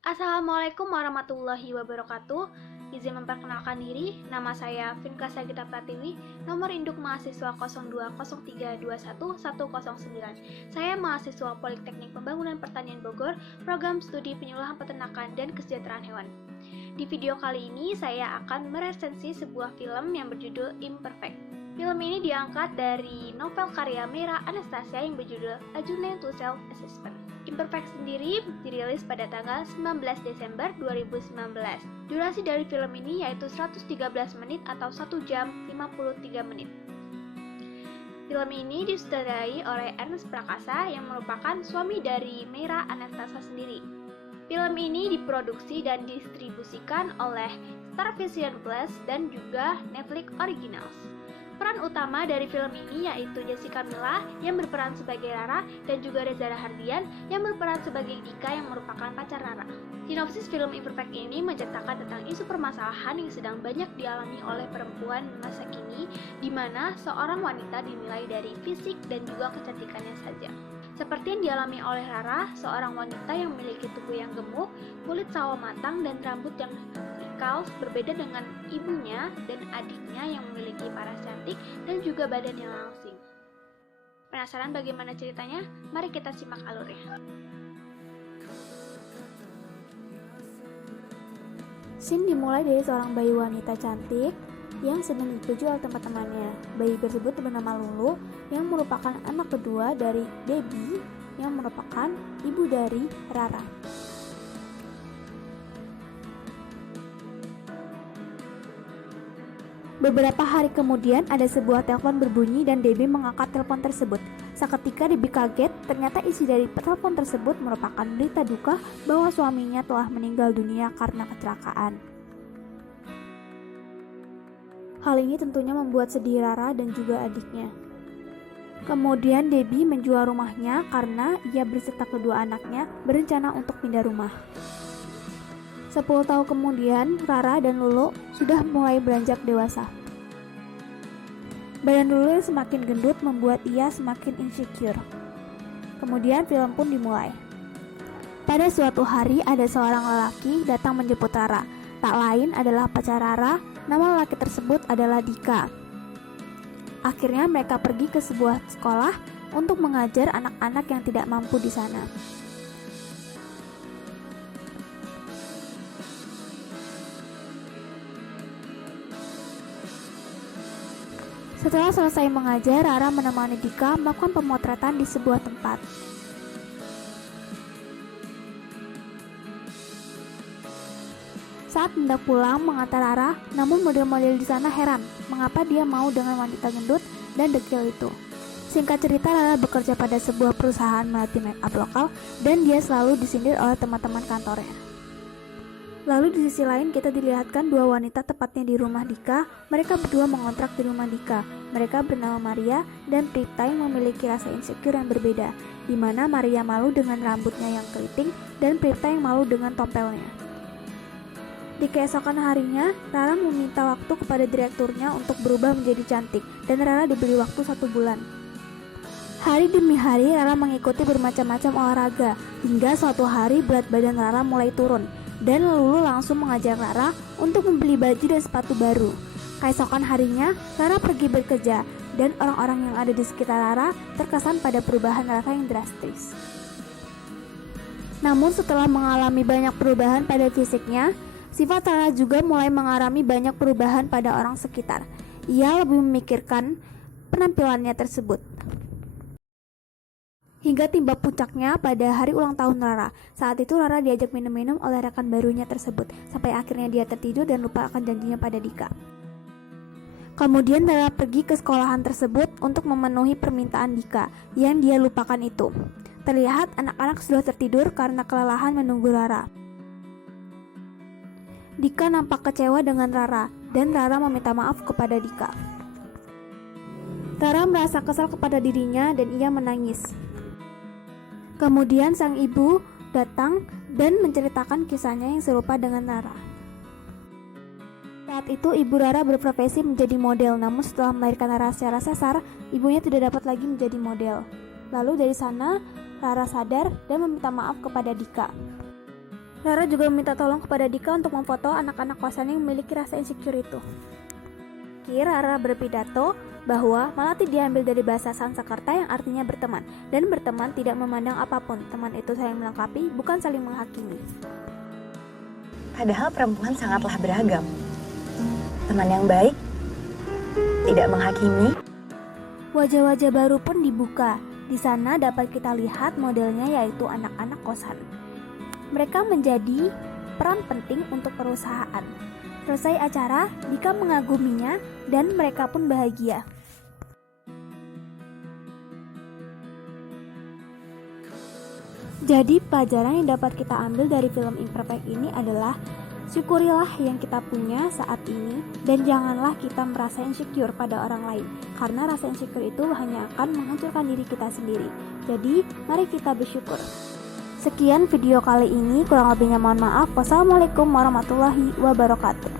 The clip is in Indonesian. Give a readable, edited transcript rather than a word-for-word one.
Assalamualaikum warahmatullahi wabarakatuh. Izin memperkenalkan diri, nama saya Vinka Sagita Pratiwi, nomor induk mahasiswa 0203211109. Saya mahasiswa Politeknik Pembangunan Pertanian Bogor, program studi penyuluhan peternakan dan kesejahteraan hewan. Di video kali ini saya akan meresensi sebuah film yang berjudul Imperfect. Film ini diangkat dari novel karya Mira Anastasia yang berjudul A Journey to Self-Assessment. Imperfect sendiri dirilis pada tanggal 19 Desember 2019. Durasi dari film ini yaitu 113 menit atau 1 jam 53 menit. Film ini disutradarai oleh Ernest Prakasa yang merupakan suami dari Mira Anastasia sendiri. Film ini diproduksi dan didistribusikan oleh Starvision Plus dan juga Netflix Originals. Peran utama dari film ini yaitu Jessica Mila yang berperan sebagai Rara dan juga Reza Rahardian yang berperan sebagai Dika yang merupakan pacar Rara. Sinopsis film Imperfect ini menceritakan tentang isu permasalahan yang sedang banyak dialami oleh perempuan masa kini, di mana seorang wanita dinilai dari fisik dan juga kecantikannya saja. Seperti yang dialami oleh Rara, seorang wanita yang memiliki tubuh yang gemuk, kulit sawo matang, dan rambut yang berbeda dengan ibunya dan adiknya yang memiliki paras cantik dan juga badan yang langsing. Penasaran bagaimana ceritanya? Mari kita simak alurnya. Scene dimulai dari seorang bayi wanita cantik yang sedang dituju oleh teman-temannya. Bayi tersebut bernama Lulu yang merupakan anak kedua dari Debbie yang merupakan ibu dari Rara. Beberapa hari kemudian ada sebuah telepon berbunyi dan Debbie mengangkat telepon tersebut. Seketika Debbie kaget, ternyata isi dari telepon tersebut merupakan berita duka bahwa suaminya telah meninggal dunia karena kecelakaan. Hal ini tentunya membuat sedih Rara dan juga adiknya. Kemudian Debbie menjual rumahnya karena ia berserta kedua anaknya berencana untuk pindah rumah. 10 tahun kemudian, Rara dan Lulu sudah mulai beranjak dewasa. Badan Lulu yang semakin gendut membuat ia semakin insecure. Kemudian film pun dimulai. Pada suatu hari ada seorang lelaki datang menjemput Rara. Tak lain adalah pacar Rara, nama lelaki tersebut adalah Dika. Akhirnya mereka pergi ke sebuah sekolah untuk mengajar anak-anak yang tidak mampu di sana. Setelah selesai mengajar, Rara menemani Dika melakukan pemotretan di sebuah tempat. Saat hendak pulang mengantar Rara, namun model-model di sana heran mengapa dia mau dengan wanita gendut dan dekil itu. Singkat cerita, Rara bekerja pada sebuah perusahaan melati make up lokal dan dia selalu disindir oleh teman-teman kantornya. Lalu di sisi lain kita dilihatkan dua wanita tepatnya di rumah Dika. Mereka berdua mengontrak di rumah Dika. Mereka bernama Maria dan Prita yang memiliki rasa insecure yang berbeda, di mana Maria malu dengan rambutnya yang keriting dan Prita yang malu dengan tompelnya. Di keesokan harinya, Rara meminta waktu kepada direkturnya untuk berubah menjadi cantik dan Rara diberi waktu 1 bulan. Hari demi hari Rara mengikuti bermacam-macam olahraga hingga suatu hari berat badan Rara mulai turun. Dan Lulu langsung mengajak Rara untuk membeli baju dan sepatu baru. Keesokan harinya, Rara pergi bekerja dan orang-orang yang ada di sekitar Rara terkesan pada perubahan Rara yang drastis. Namun setelah mengalami banyak perubahan pada fisiknya, sifat Rara juga mulai mengalami banyak perubahan pada orang sekitar. Ia lebih memikirkan penampilannya tersebut. Hingga tiba puncaknya pada hari ulang tahun Rara. Saat itu Rara diajak minum-minum oleh rekan barunya tersebut, sampai akhirnya dia tertidur dan lupa akan janjinya pada Dika. Kemudian Rara pergi ke sekolahan tersebut untuk memenuhi permintaan Dika yang dia lupakan itu. Terlihat anak-anak sudah tertidur karena kelelahan menunggu Rara. Dika nampak kecewa dengan Rara dan Rara meminta maaf kepada Dika. Rara merasa kesal kepada dirinya dan ia menangis. Kemudian sang ibu datang dan menceritakan kisahnya yang serupa dengan Rara. Saat itu ibu Rara berprofesi menjadi model, namun setelah melahirkan Rara secara sesar, ibunya tidak dapat lagi menjadi model. Lalu dari sana Rara sadar dan meminta maaf kepada Dika. Rara juga meminta tolong kepada Dika untuk memfoto anak-anak kosan yang memiliki rasa insecure itu. Rara berpidato bahwa Melati diambil dari bahasa Sanskerta yang artinya berteman, dan berteman tidak memandang apapun, teman itu saling melengkapi, bukan saling menghakimi. Padahal perempuan sangatlah beragam. Teman yang baik, tidak menghakimi. Wajah-wajah baru pun dibuka. Di sana dapat kita lihat modelnya yaitu anak-anak kosan. Mereka menjadi peran penting untuk perusahaan. Selesai acara, Dika mengaguminya dan mereka pun bahagia. Jadi pelajaran yang dapat kita ambil dari film Imperfect ini adalah syukurilah yang kita punya saat ini dan janganlah kita merasa insecure pada orang lain, karena rasa insecure itu hanya akan menghancurkan diri kita sendiri. Jadi mari kita bersyukur. Sekian video kali ini, kurang lebihnya mohon maaf. Wassalamualaikum warahmatullahi wabarakatuh.